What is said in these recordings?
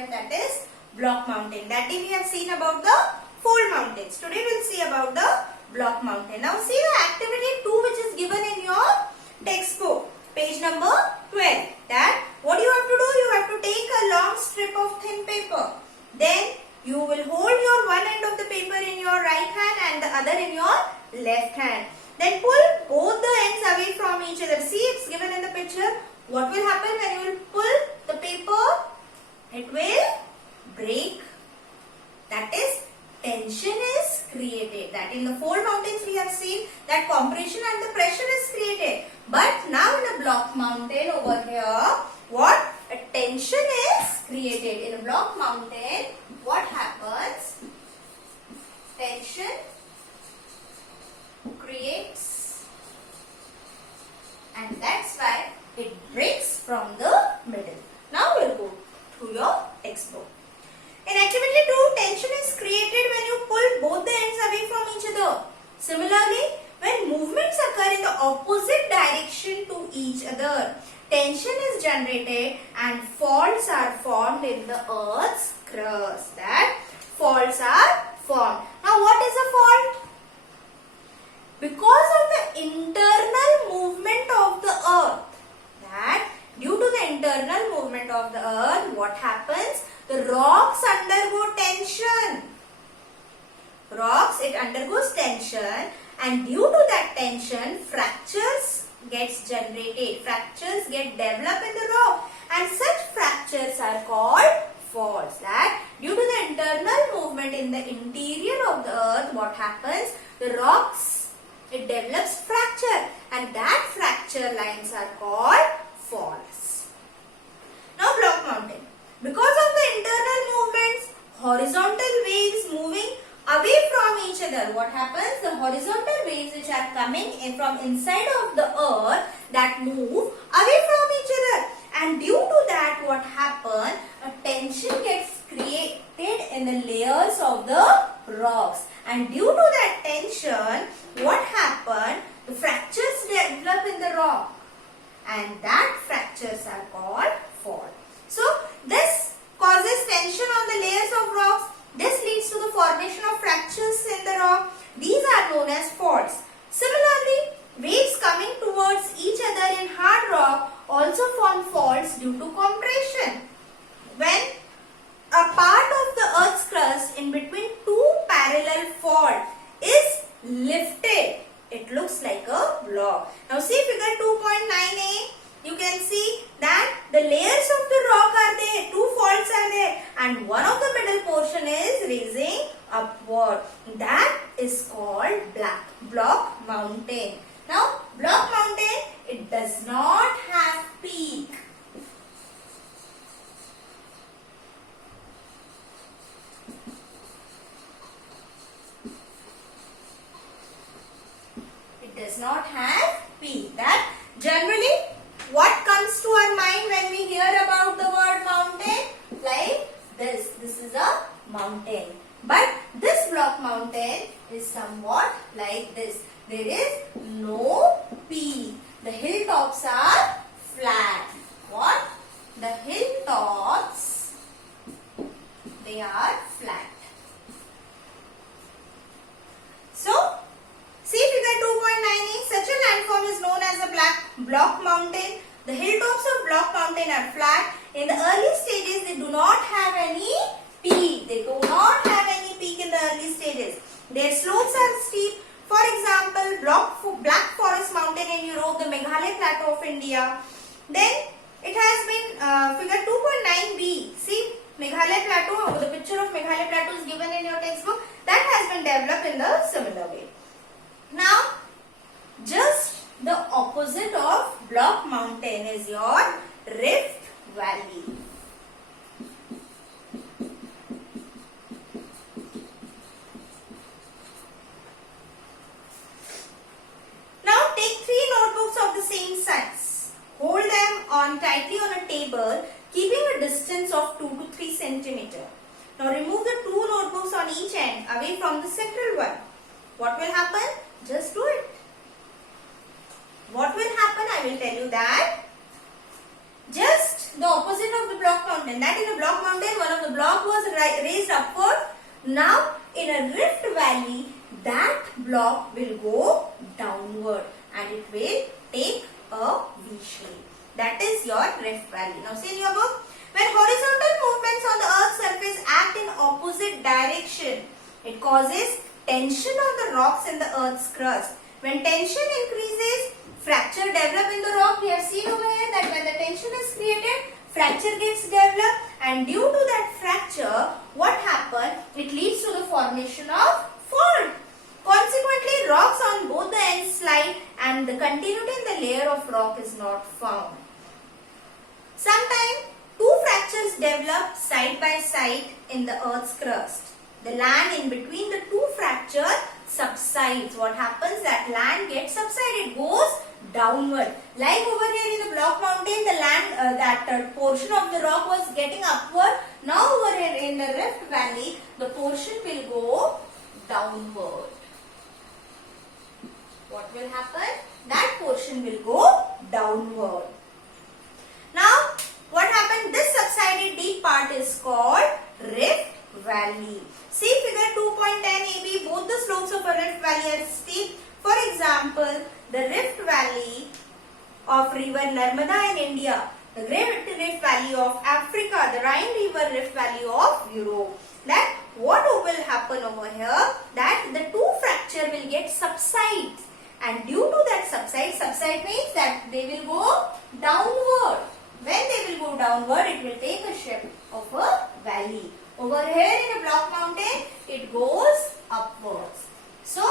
movement, that is block mountain. That day we have seen about the fold mountains. Today we will see about the block mountain. Now see the activity 2 which is given in your textbook, page number 12. That what you have to do, you have to take a long strip of thin paper. Then you will hold your one end of the paper in your right hand and the other in your left hand. Then pull both the ends away from each other. See, it's given in the picture. What will happen when you will pull the paper? It will break. That is, tension is created. That in the fold mountains we have seen that compression and the pressure is created. But now in a block mountain over here, what? A tension is created. In a block mountain, what happens? Tension creates, and that's why it breaks from the middle. Now we'll go through your textbook. In activity 2, tension is created when you pull both the ends away from each other. Similarly, when movements occur in the opposite direction to each other, tension is generated and faults are formed in the earth's crust. That faults are formed. Now what is a fault? Because of the internal movement of the earth. That due to the internal movement of the earth, what happens? The rocks undergo tension. Rocks, it undergoes tension, and due to that tension, fractures gets generated. Fractures get developed in the rock, and such fractures are called faults. That due to the internal movement in the interior of the earth, what happens? The rocks, it develops fracture, and that fracture lines are called faults. Now block mountain. Because of the internal movements, horizontal waves moving away from each other. What happens? The horizontal waves which are coming in from inside of the earth, that move away from each other. And due to that, what happens? A tension gets created in the layers of the rocks. And due to that tension, what happened? The fractures develop in the rock. And that fractures are called fault. So, this causes tension on the layers of rocks. This leads to the formation of fractures in the rock. These are known as faults. Similarly, waves coming towards each other in hard rock also form faults due to compression. When a part of the earth's crust in between two parallel faults is lifted, it looks like a block. Now see figure 2.9a. You can see that the layers of the rock are there, two faults are there, and one of the middle portion is raising upward. That is called block mountain. Now, block mountain, it does not have peak. It does not have peak. That generally, what comes to our mind when we hear about the word mountain? Like this. This is a mountain. But this block mountain is somewhat like this. There is no peak. The hilltops are flat. What? The hilltops, they are flat. So, see figure 2.9a. Such a landform is known as a block mountain. The hilltops of block mountain are flat. In the early stages, they do not have any peak. They do not have any peak in the early stages. Their slopes are steep. For example, Black Forest Mountain in Europe, the Meghalaya Plateau of India. Then it has been figure 2.9b. See, Meghalaya Plateau, the picture of Meghalaya Plateau is given in your textbook. That has been developed in the similar way. Now, just the opposite of block mountain is your Rift Valley. Now take 3 notebooks of the same size. Hold them tightly on a table, keeping a distance of 2 to 3 cm. Now remove the 2 notebooks on each end away from the central one. What will happen? Just do it. What will happen? I will tell you that. Just the opposite of the block mountain mountain. That in a block mountain, one of the block was raised upward. Now in a rift valley, that block will go downward and it will take a V shape. That is your rift valley. Now see in your book, when horizontal movements on the earth's surface act in opposite direction, it causes tension on the rocks in the earth's crust. When tension increases, fracture develop in the rock. We have seen over here that when the tension is created, fracture gets developed, and due to that fracture, what happens? It leads to the formation of fault. Consequently, rocks on both the ends slide and the continuity in the layer of rock is not found. Sometimes two fractures develop side by side in the earth's crust. The land in between the two fractures subsides. What happens? That land gets subsided, goes downward. Like over here in the block mountain, the land, that portion of the rock was getting upward. Now over here in the rift valley, the portion will go downward. What will happen? That portion will go downward. Now, what happened? This subsided deep part is called rift valley. See figure 2.10 AB, both the slopes of a rift valley are steep. For example, the rift valley of river Narmada in India, the Great Rift Valley of Africa, the Rhine River Rift Valley of Europe. That what will happen over here? That the two fracture will get subside, and due to that subside means that they will go downward. When they will go downward, it will take a shape of a valley. Over here in a block mountain, it goes upwards. So,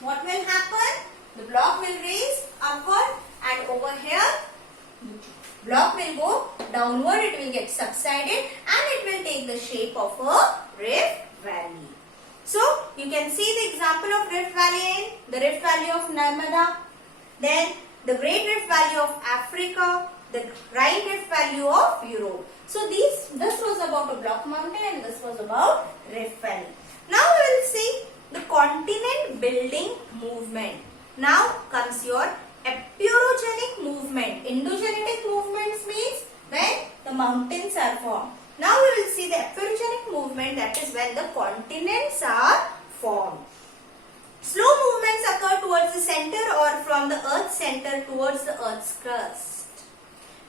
what will happen? The block will raise upward, and over here, block will go downward, it will get subsided, and it will take the shape of a rift valley. So, you can see the example of rift valley in the rift valley of Narmada, then the Great Rift Valley of Africa, the Rhine Rift Valley of Europe. So this was about a block mountain and this was about Rift Valley. Now we will see the continent building movement. Now comes your epirogenic movement. Endogenetic movements means when the mountains are formed. Now we will see the epirogenic movement, that is when the continents are formed. Slow movements occur towards the center or from the earth's center towards the earth's crust.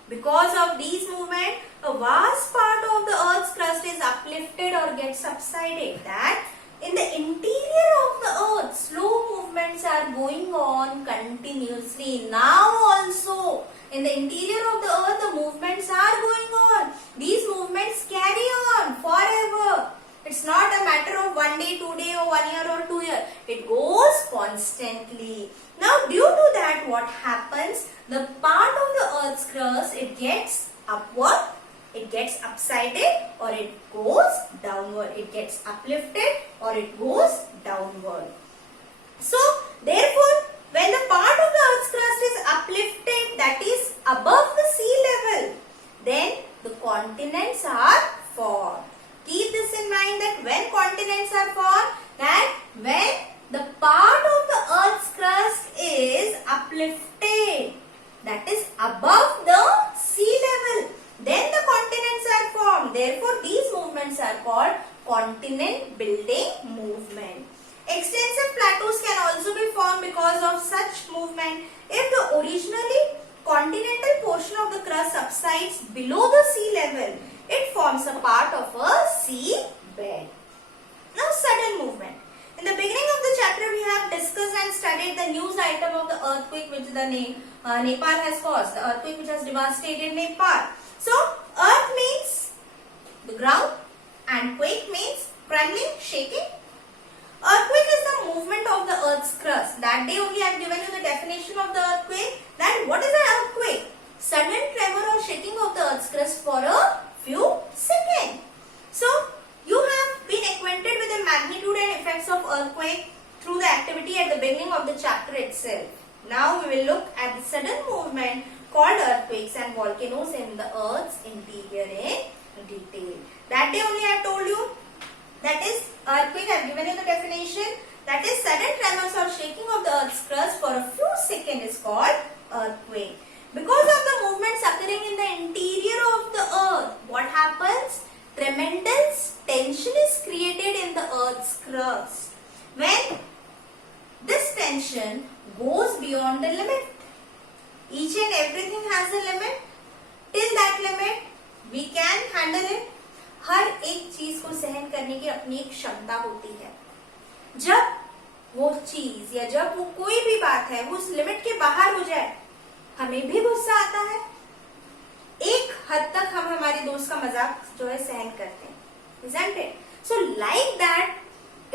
Because of these movements, a vast part of the earth's crust is uplifted or gets subsided. That in the interior of the earth, slow movements are going on continuously. Now also, in the interior of the earth, the movements are going on. These movements carry on forever. It's not a matter of 1 day, 2 day or 1 year or 2 years. It goes constantly. Now due to that, what happens? The part of the earth's crust, it gets upward, it gets upsided, or it goes downward. It gets uplifted or it goes downward. So therefore, when the part of the earth's crust is uplifted, that is above the sea level, then the continents are formed. Keep this in mind that when continents are formed, that when the part of the earth's crust is uplifted, that is above the sea level, then the continents are formed. Therefore, these movements are called continent building movement. Extensive plateaus can also be formed because of such movement. If the originally continental portion of the crust subsides below the sea level, it forms a part of a sea bed. Now, sudden movement. In the beginning of the chapter, we have discussed and studied the news item of the earthquake which the Nepal has caused, the earthquake which has devastated Nepal. So, earth means the ground and quake means trembling, shaking. Earthquake is the movement of the earth's crust. That day only I have given you the definition of the earthquake. Then what is an earthquake? Sudden tremor or shaking of the earth's crust for a few seconds. So, you have been acquainted with the magnitude and effects of earthquake through the activity at the beginning of the chapter itself. Now we will look at the sudden movement called earthquakes and volcanoes in the earth's interior in detail. That day only I have told you, that is earthquake, I have given you the definition, that is sudden tremors or shaking of the earth's crust for a few seconds is called earthquake. Because of the movements occurring in the interior of the earth, what tremendous tension is created in the earth's crust. When this tension goes beyond the limit, each and everything has a limit. Till that limit we can handle it. हर एक चीज को सहन करने की अपनी एक क्षमता होती है. जब वो चीज या जब वो कोई भी बात है वो उस लिमिट के बाहर हो जाए, हमें भी गुस्सा आता है. एक हद तक हम हमारे दोस्त का मजाक जो है सहन करते हैं, isn't it? So like that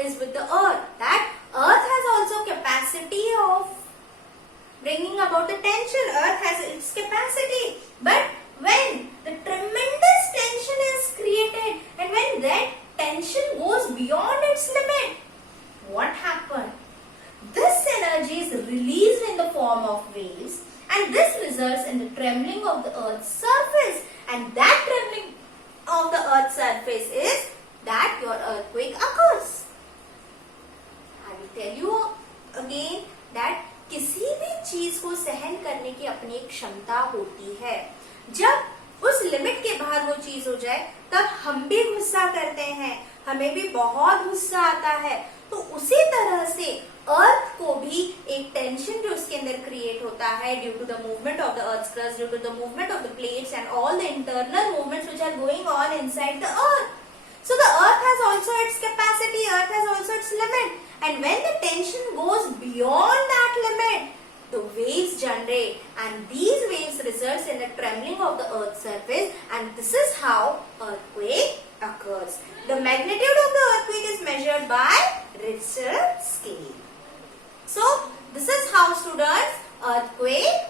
is with the earth. That earth has also capacity of bringing about the tension. Earth has its capacity, but when the tremendous tension is created and when that tension goes beyond its limit, what happened? This energy is released in the form of waves, and this results in the trembling of the earth's surface, and that trembling of the earth's surface is that your earthquake occurs. I will tell you again that किसी भी चीज को सहन करने की अपनी एक क्षमता होती है. जब उस लिमिट के बाहर वो चीज हो जाए तब हम भी गुस्सा करते हैं, हमें भी बहुत गुस्सा आता है. तो उसी तरह से अर्थ को भी एक टेंशन जो उसके अंदर क्रिएट होता है due to the movement of the earth crust, due to the movement of the plates and all the internal movements which are going on inside the earth. So the earth has also its capacity, earth has also its limit, and when the tension goes beyond that limit, the waves generate, and these waves results in the trembling of the earth's surface, and this is how earthquake occurs. The magnitude of the earthquake is measured by Richter scale. So this is how, students, earthquake